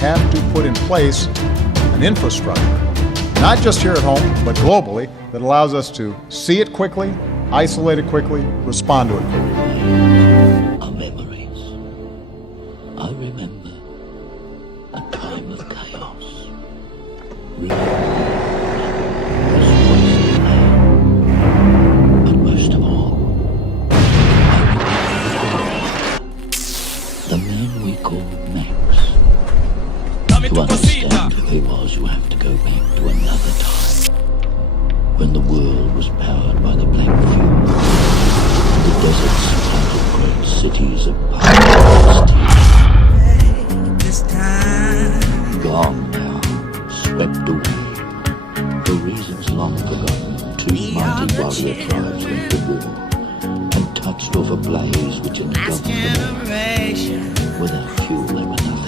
have to put in place an infrastructure, not just here at home, but globally, that allows us to see it quickly, isolate it quickly, respond to it quickly. Our memories. I remember a time of chaos. But most of all, the man we called Max. To understand who he was, you have to go back to another time, when the world was powered by the black fuel, and the deserts planted great cities of power and steel.